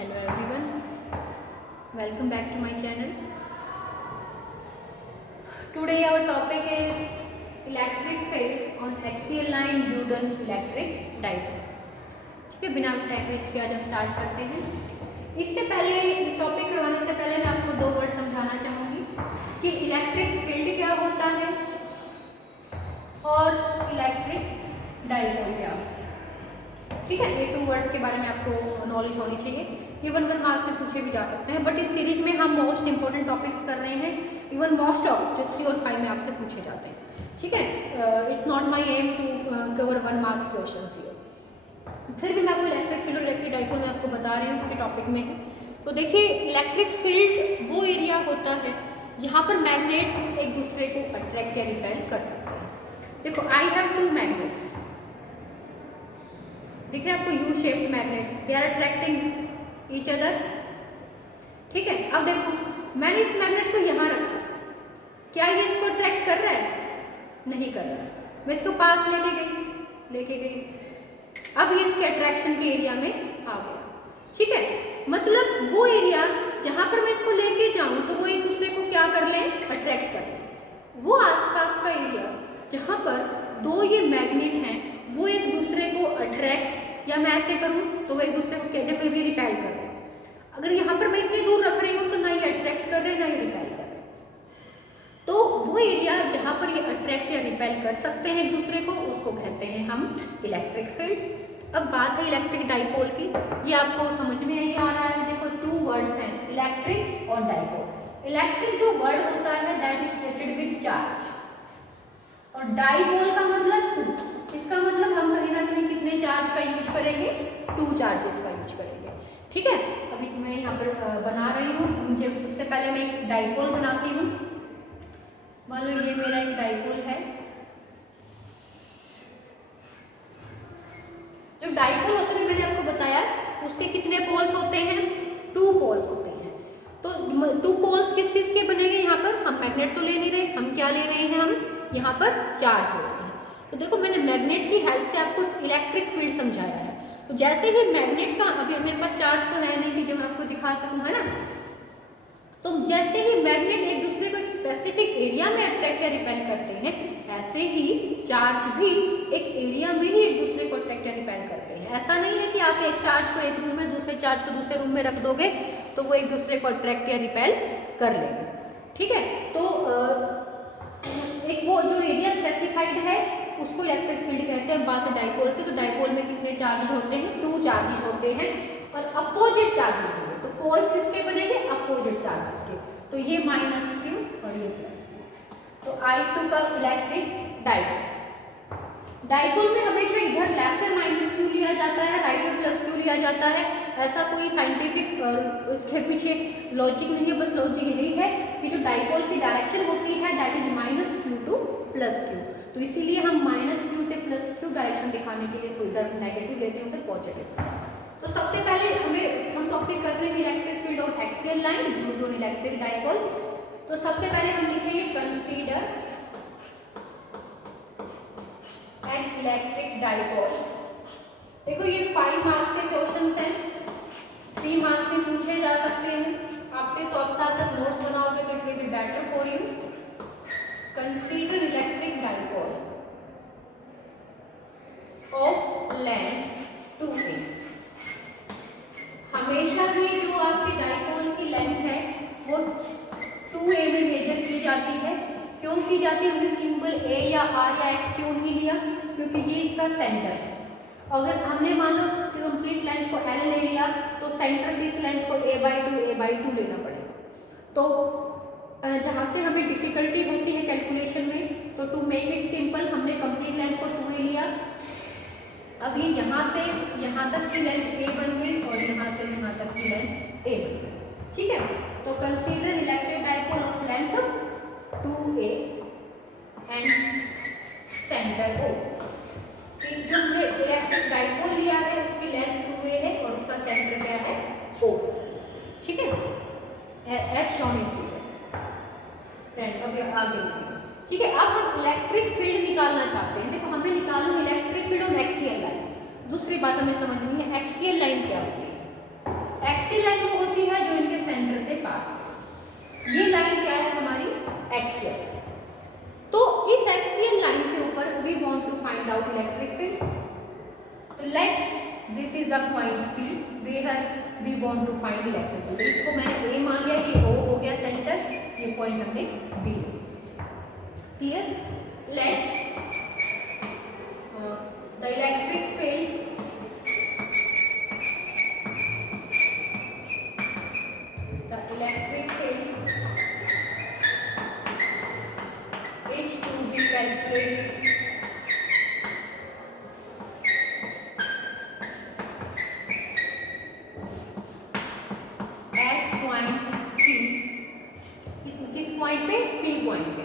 Hello everyone, welcome back to my channel. Today our topic is electric field on axial line due to electric dipole. ठीक है, बिना time waste किए आज हम start करते हैं। इससे पहले टॉपिक करवाने से पहले मैं आपको दो वर्ड समझाना चाहूँगी कि इलेक्ट्रिक फील्ड क्या होता है और इलेक्ट्रिक डाइपोल क्या होता है। ठीक है, ये टू वर्ड्स के बारे में आपको नॉलेज होनी चाहिए। ये 1 मार्क्स से पूछे भी जा सकते हैं, बट इस सीरीज में हम मोस्ट इंपॉर्टेंट टॉपिक्स कर रहे हैं। इवन मोस्ट ऑफ जो 3 और 5 में आपसे पूछे जाते हैं। ठीक है, it's not my aim to cover 1 marks question here. फिर भी मैं आपको इलेक्ट्रिक फील्ड और इलेक्ट्रिक डाइपोल में आपको बता रही हूँ कि टॉपिक में है। तो देखिए, इलेक्ट्रिक फील्ड वो एरिया होता है जहाँ पर मैग्नेट्स एक दूसरे को अट्रैक्ट या रिपेल कर सकते हैं। देखो, आई हैव 2 मैग्नेट्स, दिख रहा है आपको, U shaped magnets, they are attracting each other. ठीक है, अब देखो मैंने इस मैग्नेट को यहाँ रखा, क्या ये इसको अट्रैक्ट कर रहा है? नहीं कर रहा है। मैं इसको पास लेके गई, अब ये इसके अट्रैक्शन के एरिया में आ गया। ठीक है, मतलब वो एरिया जहाँ पर मैं इसको लेके जाऊँ तो वो एक दूसरे को क्या कर लें? अट्रैक्ट कर लें। वो आसपास का एरिया जहाँ पर दो ये मैग्नेट हैं वो एक दूसरे को अट्रैक्ट, या मैं ऐसे करूँ तो वो एक दूसरे को कहते हैं भी रिपेल कर रहे हैं। अगर यहाँ पर मैं इतनी दूर रख रही हूँ तो ना ये अट्रैक्ट कर रहे हैं ना ये रिपेल कर रहे हैं। तो वो एरिया जहाँ पर ये अट्रैक्ट या रिपेल कर सकते हैं एक दूसरे को, उसको कहते हैं हम इलेक्ट्रिक फील्ड। अब बात है इलेक्ट्रिक डाइपोल की, ये आपको समझ में ही आ रहा है। देखो, 2 वर्ड्स हैं, इलेक्ट्रिक और डाइपोल। इलेक्ट्रिक जो वर्ड होता है that is related with charge, और डाइपोल का मतलब, इसका मतलब हम कहीं ना कहीं कितने चार्ज का यूज करेंगे? 2 चार्जेस का यूज करेंगे। ठीक है, अभी मैं यहाँ पर बना रही हूँ। मुझे सबसे पहले मैं एक डाइपोल बनाती हूँ। मान लो ये मेरा एक डाइपोल है। जो डाइपोल होता है मैंने आपको बताया, उसके कितने पोल्स होते हैं? 2 पोल्स होते हैं। तो 2 पोल्स किस चीज के बनेंगे? यहाँ पर हम मैग्नेट तो ले नहीं रहे, हम क्या ले रहे हैं? हम यहाँ पर चार्ज ले रहे हैं। तो देखो, मैंने मैग्नेट की हेल्प से आपको इलेक्ट्रिक फील्ड समझाया है। तो जैसे ही मैग्नेट का, अभी मेरे पास चार्ज तो है नहीं कि जो मैं आपको दिखा सकूं, है ना। तो जैसे ही मैग्नेट एक दूसरे को एक स्पेसिफिक एरिया में अट्रैक्ट या रिपेल करते हैं, ऐसे ही चार्ज भी एक एरिया में ही एक दूसरे को अट्रैक्ट या रिपेल करते हैं। ऐसा नहीं है कि आप एक चार्ज को एक रूम में, दूसरे चार्ज को दूसरे रूम में रख दोगे तो वो एक दूसरे को अट्रैक्ट या रिपेल कर लेंगे। ठीक है, तो एक वो जो एरिया स्पेसिफाइड है उसको इलेक्ट्रिक फील्ड कहते हैं। बात है डाइपोल की, तो डाइपोल में कितने चार्जेस होते हैं? 2 चार्जेस होते हैं, और अपोजिट चार्जेस होंगे। तो पोल्स किसके बनेंगे? अपोजिट चार्जेस के। तो ये -q और ये +q। तो I2 का इलेक्ट्रिक डाइपोल। डाइपोल में हमेशा इधर लेफ्ट में -q लिया जाता है, राइट में +q लिया जाता है। ऐसा कोई साइंटिफिक इसके पीछे लॉजिक नहीं है, बस लॉजिक यही है कि जो डाइपोल की डायरेक्शन होती है that is -q to +q। तो इसीलिए हम -q से +q डायरेक्शन दिखाने के लिए इधर नेगेटिव लेते हैं, उधर पॉजिटिव। तो सबसे पहले हम टॉपिक कर रहे हैं electric field of axial line due to electric dipole. तो सबसे पहले हम लिखेंगे कंसीडर एन इलेक्ट्रिक डाइपोल। देखो, ये 5 मार्क्स के क्वेश्चंस हैं, 3 मार्क्स में पूछे जा सकते हैं आपसे। तो आप साथ साथ नोट्स बनाओगे तो it will be better for you. Consider electric dipole of length 2a। हमेशा भी जो आपकी डाइपोल की लेंथ है वो 2a में मेजर की जाती है। क्यों की जाती है? हमने सिंबल a या r या x क्यों नहीं लिया? क्योंकि ये इसका सेंटर है। अगर हमने मान लो कंप्लीट लेंथ को l ले लिया तो सेंटर से इस लेंथ को a/2 लेना पड़ेगा। तो जहाँ से हमें डिफिकल्टी होती है कैलकुलेशन में, तो टू मेक इट सिंपल हमने कंप्लीट लेंथ को 2a लिया। अब ये यहाँ से यहाँ तक की लेंथ a बन गई और यहाँ से यहाँ तक की लेंथ a बन गई। ठीक है, तो consider electric dipole of length 2a and centre O। कि जो हमने इलेक्ट्रिक डाइपोल लिया है उसकी लेंथ 2a है और उसका सेंटर क्या है? O। ठीक है, एच शॉन इन फिगर। अभी आगे ठीक है, अब हम इलेक्ट्रिक फील्ड निकालना चाहते हैं। देखो, हमें निकालना electric field on axial line. दूसरी बात हमें समझनी है, एक्सियल लाइन क्या होती है? एक्सियल लाइन वो होती है जो इनके सेंटर से पास है। ये लाइन क्या है हमारी एक्सियल। तो इस एक्सियल लाइन के ऊपर we want to find out electric field. तो let this is the point P where we want to find electric field. इसको मैंने A मान लिया, ये O हो गया सेंटर, ये पॉइंट हमने B। Clear? Let the electric field is to be calculated at point P। किस पॉइंट पे? P पॉइंट पे।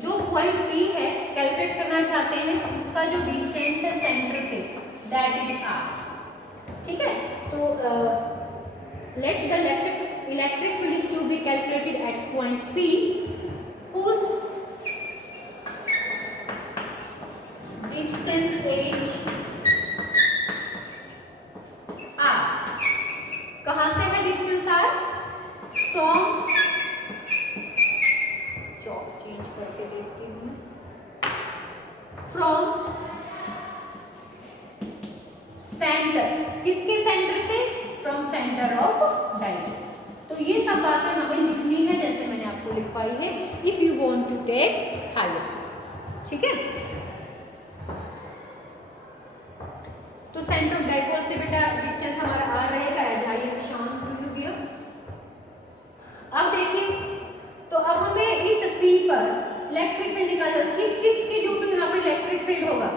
जो पॉइंट P है कैलकुलेट करना चाहते हैं, उसका जो डिस्टेंस है centre say that is R। ठीक है? तो let the electric field is to be calculated at point P whose distance is R। कहाँ से है distance R? From, Chowk change करके देखती हूँ, फ्रॉम सेंटर। किसके सेंटर से? From centre of diameter. तो ये सब बातें हमें लिखनी है जैसे मैंने आपको लिखवाई है, if you want to take highest marks. ठीक है? तो सेंटर ऑफ डाइपोल से बेटा डिस्टेंस हमारा R रहेगा as I have shown to you here. अब देखिए, तो अब हमें इस P पर इलेक्ट्रिक फील्ड निकालना, किस किस के ड्यू टू यहाँ पर इलेक्ट्रिक फील्ड होगा?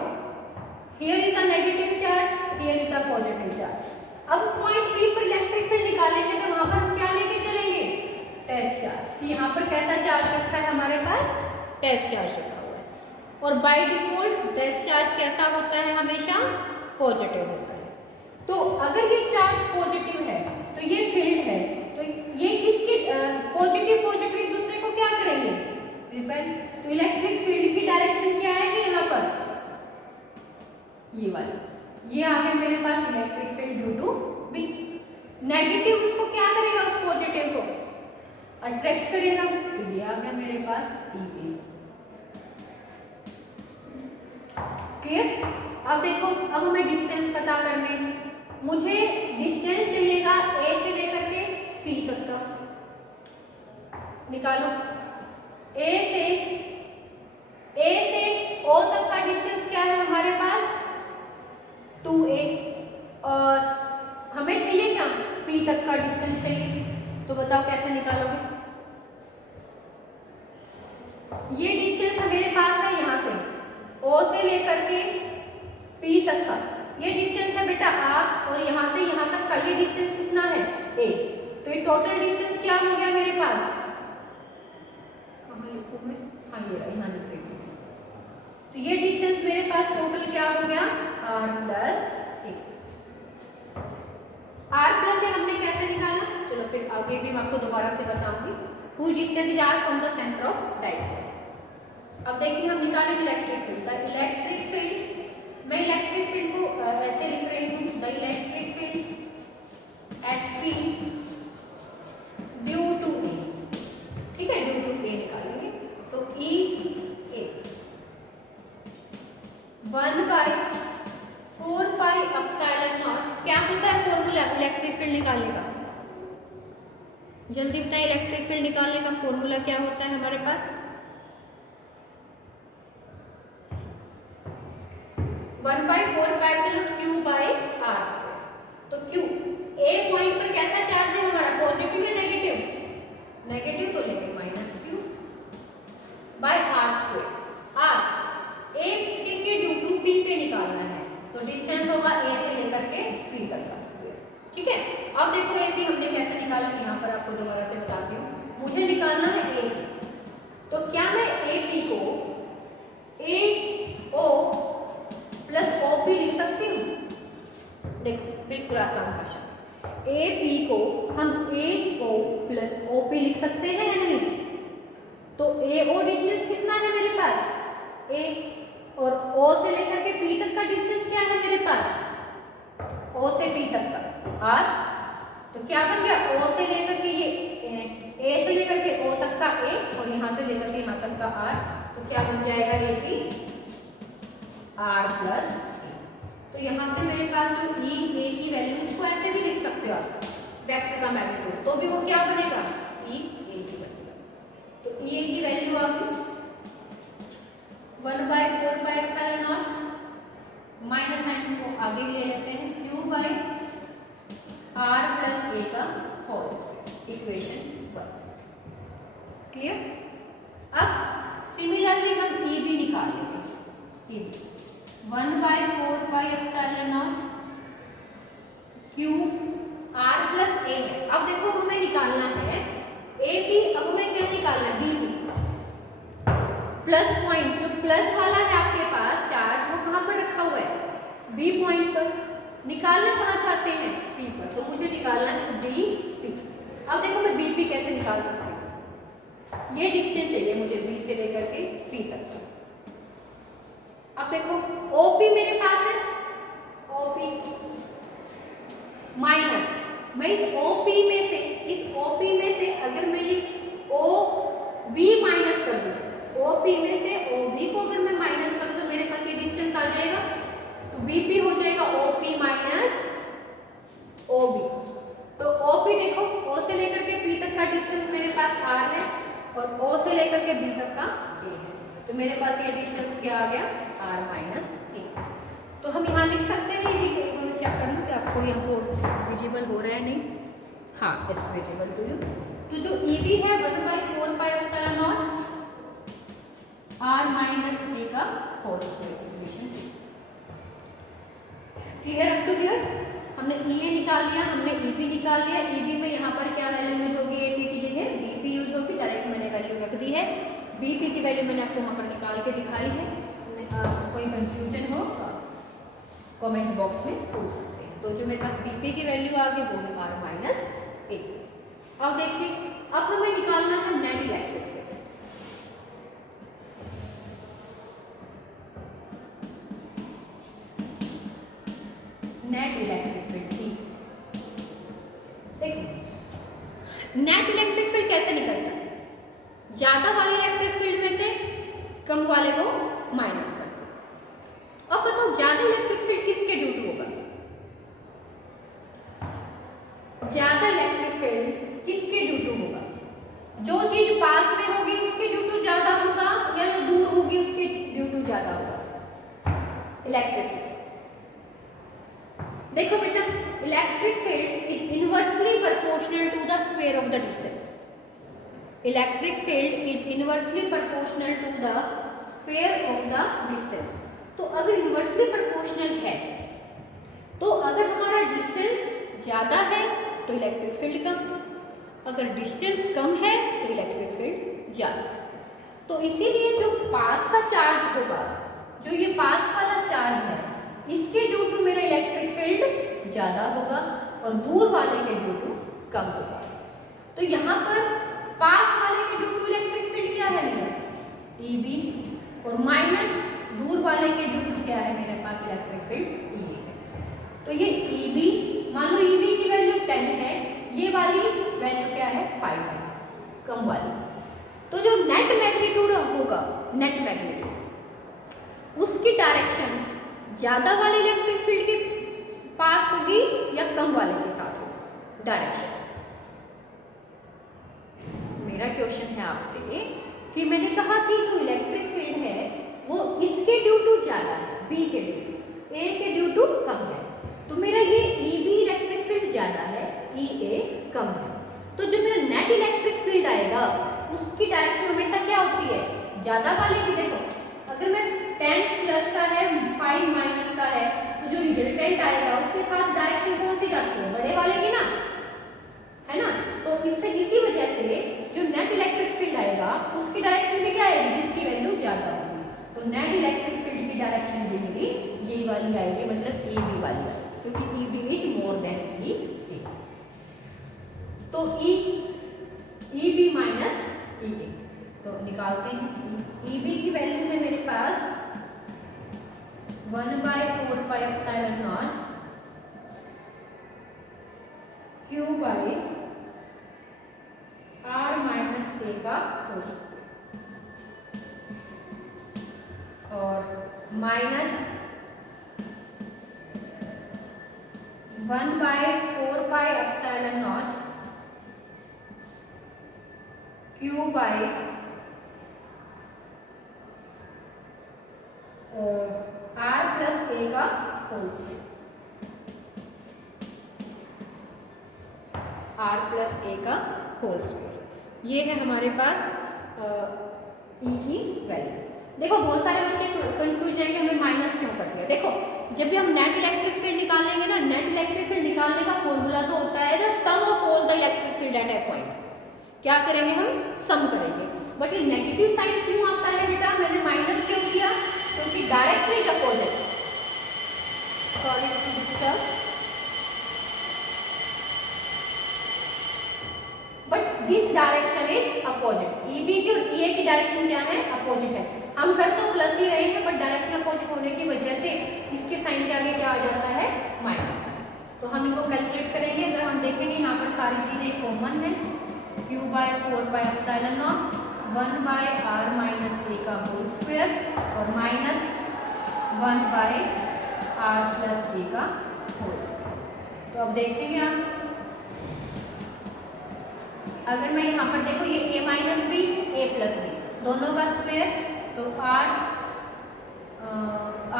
Here is a negative charge, here is a positive charge. अब पॉइंट P पर इलेक्ट्रिक फील्ड निकालेंगे तो वहां पर हम क्या लेके चलेंगे? Test charge. कि यहाँ पर कैसा चार्ज रखा है हमारे पास? टेस्ट चार्ज रखा हुआ है। और बाय डिफॉल्ट टेस्ट चार्ज कैसा होता है? हमेशा पॉजिटिव होता है। तो अगर ये चार्ज पॉजिटिव है तो ये फील्ड है, तो ये किसके पॉजिटिव पॉजिटिव एक दूसरे को क्या करेंगे? रिपेल। तो इलेक्ट्रिक फील्ड की डायरेक्शन क्या आएगी यहाँ पर? ये वाली। ये आ गया मेरे पास electric field due to B। Negative उसको क्या करेगा? उस पॉजिटिव को अट्रैक्ट करेगा। तो ये आ गया मेरे पास EA। क्लियर? अब देखो, अब हमें डिस्टेंस पता करने हैं। मुझे डिस्टेंस चाहिएगा A से लेकर के P तक का। निकालो। A से O तक का डिस्टेंस क्या है हमारे पास? 2A। और हमें चाहिए क्या? P तक का डिस्टेंस चाहिए। तो बताओ कैसे निकालोगे? ये डिस्टेंस मेरे पास है यहाँ से O से लेकर के P तक का, ये डिस्टेंस है बेटा R, और यहाँ से यहाँ तक का ये डिस्टेंस कितना है? A। तो ये टोटल डिस्टेंस क्या हो गया मेरे पास? कहाँ लिखूं मैं? हाँ ये रहा, यहाँ लिख रही हूँ। तो ये डिस्टेंस मेरे पास टोटल क्या हो गया? R plus A। R plus A हमने कैसे निकाला? चलो फिर आगे भी मैं आपको दोबारा से बताऊंगी। Whose distance is R from the center of dipole। अब देखिए हम निकालेंगे electric field. The electric field, मैं इलेक्ट्रिक फील्ड को ऐसे लिख रही हूँ, the electric field at P due to A। ठीक है? ड्यू टू A निकालेंगे तो EA 1/4 पाई एप्सिलॉन नॉट। क्या होता है फॉर्मूला इलेक्ट्रिक फील्ड निकालने का? जल्दी बताइए, इलेक्ट्रिक फील्ड निकालने का फॉर्मूला क्या होता है हमारे पास? 1/4 pi epsilon Q by R square. तो Q A पॉइंट पर कैसा चार्ज है हमारा? पॉजिटिव या नेगेटिव? नेगेटिव, तो लेंगे -Q by R square. R एक के ड्यू टू P पे निकालना है, तो डिस्टेंस होगा A से लेकर के P तक का स्क्वायर। ठीक है? अब देखो AP हमने कैसे निकाला, यहाँ पर आपको दोबारा से बताती हूँ। मुझे निकालना है AP, तो क्या मैं AP को AO प्लस OP लिख सकती हूँ? देखो बिल्कुल आसान भाषा, AP को हम AO प्लस OP लिख सकते हैं या नहीं? तो AO डिस्टेंस कितना है मेरे पास? A, और O से लेकर के P तक का डिस्टेंस क्या है मेरे पास? O से P तक का R, तो क्या बन गया, ओ से लेकर के ये ए से लेकर के ओ तक का ए और यहाँ से लेकर के यहाँ तक का आर, तो क्या बन जाएगा ए पी आर प्लस ए। तो यहाँ से मेरे पास जो ई ए की वैल्यू, उसको ऐसे भी लिख सकते हो आप वेक्टर का मैग्नीट्यूड, तो भी वो क्या बनेगा, ई ए की बनेगा। तो ई ए की वैल्यू आ गई 1/4πε0 माइनस साइन को आगे ले लेते हैं, Q by R plus A का होल स्क्वायर, इक्वेशन 1। क्लियर। अब सिमिलरली हम ई भी निकाल लेंगे, ई 1/4πε0 क्यू आर प्लस ए है। अब देखो हमें निकालना है ए पी, अब हमें क्या निकालना है, डी पी प्लस पॉइंट, जो प्लस वाला है आपके पास चार्ज, वो कहाँ पर रखा हुआ है, बी पॉइंट पर। निकालना कहाँ चाहते हैं, पी पर, तो मुझे निकालना है डी पी। अब देखो मैं बी पी कैसे निकाल सकती हूँ, ये डिस्टेंस चाहिए मुझे बी से लेकर के पी तक। अब देखो ओपी मेरे पास है, ओपी माइनस, मैं इस ओपी में से, इस ओपी में से अगर मैं ये ओ बी माइनस कर दूँ, ओपी में से ओ बी को अगर मैं माइनस करूँ तो मेरे पास ये डिस्टेंस आ जाएगा, तो बीपी हो जाएगा ओपी माइनस ओबी। तो ओपी देखो, ओ से लेकर के पी तक का डिस्टेंस मेरे पास आर है और ओ से लेकर के बी तक का ए है, तो मेरे पास ये डिस्टेंस क्या आ गया, आर माइनस ए। तो हम यहाँ लिख सकते हैं, ये मैं चेक कर लूँ कि आपको यहाँ को विजिबल हो रहा है नहीं, हाँ इस विजिबल टू यू। तो जो ई बी है 1/4πε0 आर माइनस ए का whole square, equation 3। Clear up to here. हमने ई ए निकाल लिया, हमने ई बी निकाल लिया। ई बी में यहाँ पर क्या वैल्यू यूज होगी, ए पी की जगह बी पी यूज होगी, डायरेक्ट मैंने वैल्यू रख दी है। बी पी की वैल्यू मैंने आपको वहाँ पर निकाल के दिखाई है। कोई कंफ्यूजन हो कमेंट बॉक्स में पूछ सकते हैं। तो जो मेरे पास बी पी की वैल्यू आ गई वो है आर माइनस ए। अब देखिए, अब हमें निकालना है net electric field. Net electric field ठीक, देखो नेट इलेक्ट्रिक फील्ड कैसे निकलता है, ज्यादा वाले इलेक्ट्रिक फील्ड में से कम वाले को माइनस कर दो। अब बताओ ज्यादा इलेक्ट्रिक फील्ड किसके ड्यू टू होगा, ज्यादा इलेक्ट्रिक फील्ड किसके ड्यू टू होगा, जो चीज पास में होगी उसके ड्यू टू ज्यादा होगा या जो दूर होगी उसके ड्यू टू ज्यादा होगा इलेक्ट्रिक फील्ड। देखो बेटा, electric field is inversely proportional to the square of the distance. Electric field is inversely proportional to the square of the distance. तो अगर इनवर्सली प्रोपोर्शनल है, तो अगर हमारा डिस्टेंस ज्यादा है तो इलेक्ट्रिक फील्ड कम, अगर डिस्टेंस कम है तो इलेक्ट्रिक फील्ड ज्यादा। तो इसीलिए जो पास का चार्ज होगा, जो ये पास वाला चार्ज है, इसके ड्यू टू मेरा इलेक्ट्रिक फील्ड ज्यादा होगा और दूर वाले के ड्यू टू कम होगा। तो यहाँ पर पास वाले के ड्यू टू इलेक्ट्रिक फील्ड क्या है मेरा, ई बी, और माइनस दूर वाले के ड्यू टू क्या है मेरे पास इलेक्ट्रिक फील्ड ई है। तो ये ई बी, मान लो ई बी की वैल्यू 10 है, ये वाली वैल्यू क्या है 5 है, कम वाली। तो जो नेट मैग्नीट्यूड होगा, नेट मैग्नीट्यूड, उसकी डायरेक्शन ज्यादा वाले इलेक्ट्रिक फील्ड के पास होगी या कम वाले के साथ होगी डायरेक्शन। मेरा क्वेश्चन है आपसे कि मैंने कहा कि जो इलेक्ट्रिक फील्ड है वो इसके ड्यू टू ज्यादा है, बी के ड्यू टू, ए के ड्यू टू कम है। तो मेरा ये ई बी इलेक्ट्रिक फील्ड ज्यादा है, ई ए कम है। तो जो मेरा नेट इलेक्ट्रिक फील्ड आएगा उसकी डायरेक्शन हमेशा क्या होती है, ज्यादा वाले की। देखो अगर मैं 10 प्लस का है, 5 माइनस का है, तो जो रिजल्टेंट आएगा उसके साथ डायरेक्शन कौन सी जाती है, बड़े वाले की ना, है ना। तो इससे इसी वजह से जो नेट इलेक्ट्रिक फील्ड आएगा उसकी डायरेक्शन भी क्या आएगी, जिसकी वैल्यू ज्यादा होगी। तो नेट इलेक्ट्रिक फील्ड की डायरेक्शन भी मेरी ये वाली आएगी, मतलब ई बी वाली आएगी, क्योंकि E B is more than E A. तो E B minus E A, तो निकालते हैं। ई बी की वैल्यू है मेरे पास 1/4πε0 Q by R minus A का होल स्क्वायर और minus 1/4πε0 Q by R plus A का whole square, R plus A का होल स्क्वायर। ये है हमारे पास ई की वैल्यू। देखो बहुत सारे बच्चे कंफ्यूज रहेंगे हमें माइनस क्यों कर दिया। देखो जब भी हम नेट इलेक्ट्रिक फील्ड निकालेंगे ना, नेट इलेक्ट्रिक फील्ड निकालने का फॉर्मूला तो होता है the sum of all the electric field at a point. क्या करेंगे हम, सम करेंगे। बट ये नेगेटिव साइन क्यों आता है बेटा, मैंने माइनस क्यों किया, क्योंकि directly opposite, sorry disturb, but this direction is opposite. EB की और ईए की डायरेक्शन क्या है, अपोजिट है। हम कर तो प्लस ही रहे हैं बट डायरेक्शन अपोजिट होने की वजह से इसके साइन के आगे क्या आ जाता है, माइनस। तो हम इनको कैलकुलेट करेंगे। अगर हम देखेंगे यहाँ पर सारी चीजें कॉमन है, Q by 4πε0 1/r minus A का होल स्क्वायर और माइनस 1/r प्लस ए का होल स्क्वायर। तो अब देखेंगे आप, अगर मैं यहाँ पर देखो ये a minus B A plus B दोनों का स्क्वायर, तो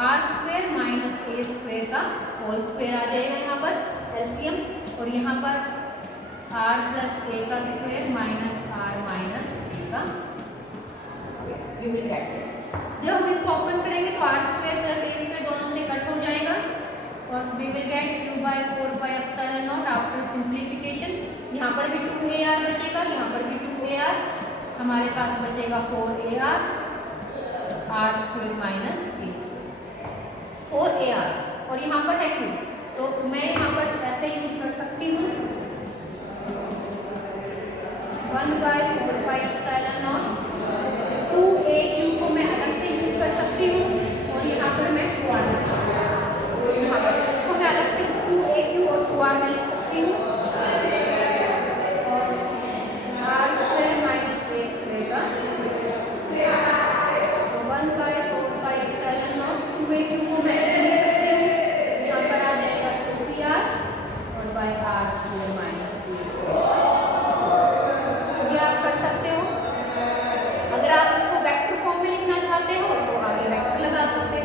R square minus A square का होल स्क्वायर आ जाएगा यहाँ पर एलसीएम, और यहाँ पर आर प्लस ए का square minus R minus A का square, you will get this. जब हम इसको ओपन करेंगे तो R square plus A square दोनों से कट हो जाएगा और we will get Q by 4πε0 after simplification. यहाँ पर भी 2ar बचेगा, यहाँ पर भी 2ar, हमारे पास बचेगा 4ar R square minus A square 4ar, और यहाँ पर है क्यू, तो मैं यहाँ पर ऐसे यूज कर सकती हूँ 1/4πε0 2aq को मैं अलग से यूज कर सकती हूँ और यहाँ पर मैं 2r लिख सकती हूँ। तो यहाँ पर इसको मैं अलग से 2aq और 2r में लिख सकती हूँ और R square minus A square का, तो 1/4πε0 2aq को मैं लिख सकती हूँ, यहाँ पर आ जाएगा 2pr और by R square minus A square. ये आप कर सकते हो। अगर आप इसको वेक्टर फॉर्म में लिखना चाहते हो तो आगे वेक्टर लगा सकते हो।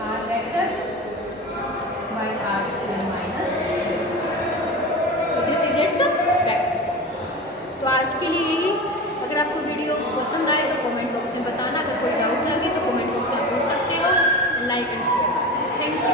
R vector by R square minus, तो this is its vector form. तो आज के लिए यही। अगर आपको वीडियो पसंद आए तो कमेंट बॉक्स में बताना, अगर कोई डाउट लगे तो कमेंट बॉक्स में आप पूछ सकते हो। Like and share. Thank you.